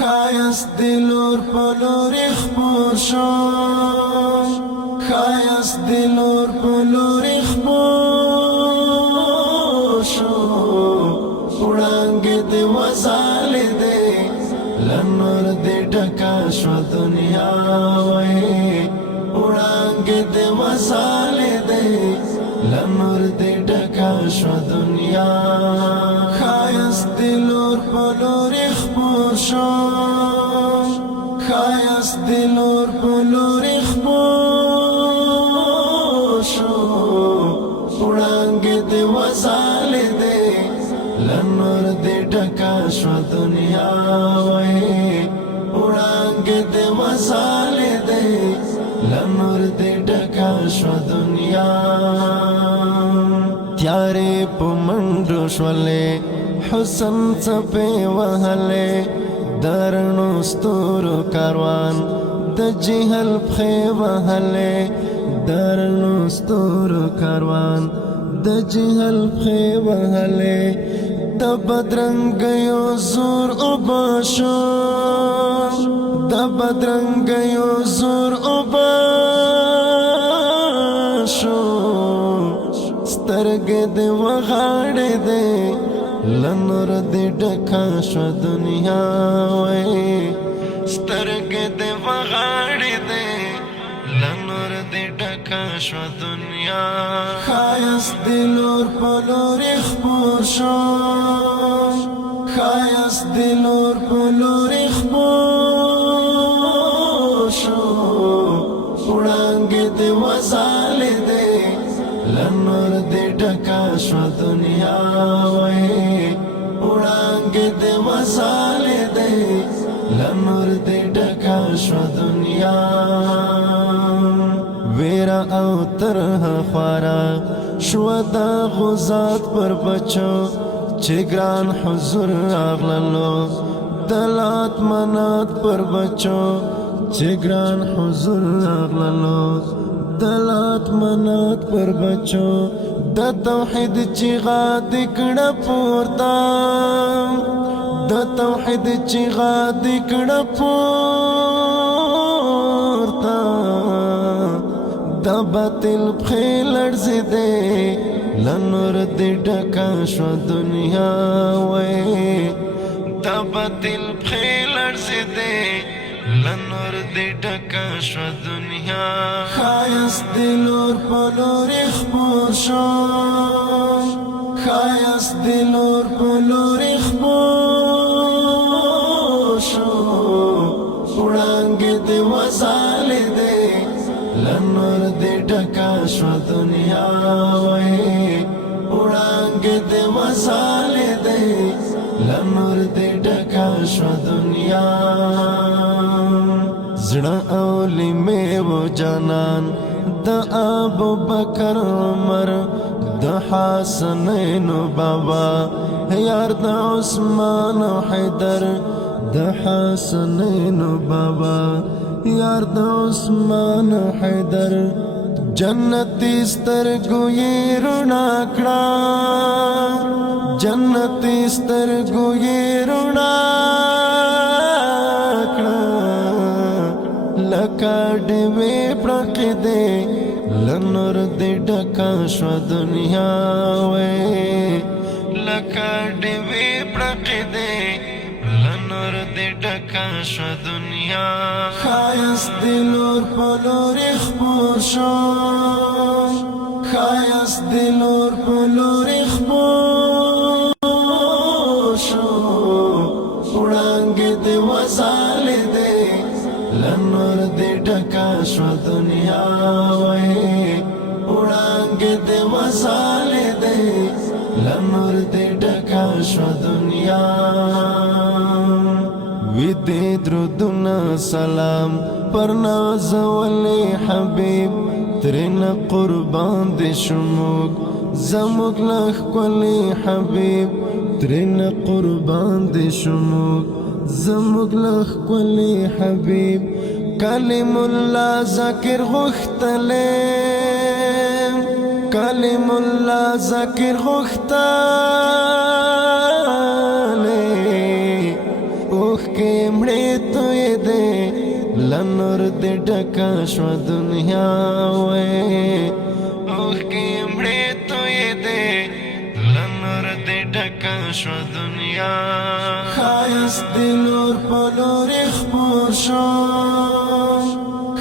خایست دلور پلور اخبار شو خایست دلور پلور اخبار شو وړانګ دې وزال دې لنور دې ډکا شو دنیا وای وړانګ دې وزال دې لنور دې ډکا شو دنیا خایست دلور پلور اخبار شو خایست دلور پلور اخبار شو وړانګ دې وزال دې لنور دې ډکا شو دنیا وای وړانګ دې وزال دې لنور دې ډکا شو دنیا تیارې په منډو شولې حسن څپې وهلې درنو ستورو کاروان د جهل پښې وهلې درنو ستورو کاروان د جهل پښې وهلې د بدرنګیو زور وباشو د بدرنګیو زور وباشو سترګې دې وغاړې دې لنور دې ډکا شو دنیا وای سترګې دې وغاړې دې لنور دې ډکا شو دنیا خایست دلور پلور اخبار شو خایست دلور پلور اخبار شو وړانګ دې وزال دې لنور دې ډکا شو دنیا وای وړانګ دې وزال دې لنور دې ډکا شو دنیا ویرا او ترහ خوارا شو دا غزات پر بچو چې ګران حضور اغللو دلات منات پر بچو چې ګران حضور اغللو دلات منات پر بچو د توحید چیغا دکړه پورتا د توحید چیغا دکړه پورتا د باطل پخې لړزې دې لنور دې ډکا شو دنیا وای د باطل پخې لړزې دې لنور دې ډکا شو دنیا خایست دلور پلور اخبار شو خایست دلور پلور اخبار شو وړانګ دې وزال دې لنور دې ډکا شو دنیا وای وړانګ دې وزال دې لنور دې ډکا شو دنیا زړه اولی میو جانان د ابو بکر عمر د حسنین بابا یار د عثمان حیدر د حسنین بابا یار د عثمان حیدر جنتی سترګو یې رڼا کړه جنتی سترګو یې رڼا لکه ډېوې پړکې دې لنور دې ډکا شو دنیا وای لکه ډېوې پړکې دې لنور دې ډکا شو دنیا خایست دلور پلور اخبار شو خایست دلور پلور اخبار شو وړانګ دې وزال دې لنور دې ډکا شو دنیا وای وړانګ دې وزال دې لنور دې ډکا شو دنیا وی دې درودنا سلام پر ناز ولي حبيب ترن قربان دې شموږ زموږ لخ کلی حبيب ترن قربان دې شموږ زموږ لخ کلی حبيب کلم الله ذکر غختله کلم الله ذکر غختله اوخ کې مړې توې دې لنور دې ډکه شوه دنیا وې اوښکې مړې توې دې لنور دې ډکه شوه دنیا ښایست دې لور په لورې خپور شو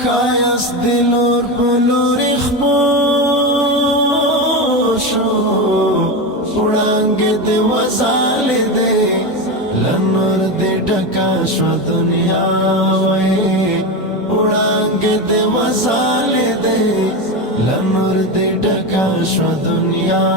ښایست دې لور په لورې خپور شو وړانګې دې وځالې دې لنور دې ډکه شوه دنیا وې وړانګې دې وځالې دې لنور دې ډکه شوه دنیا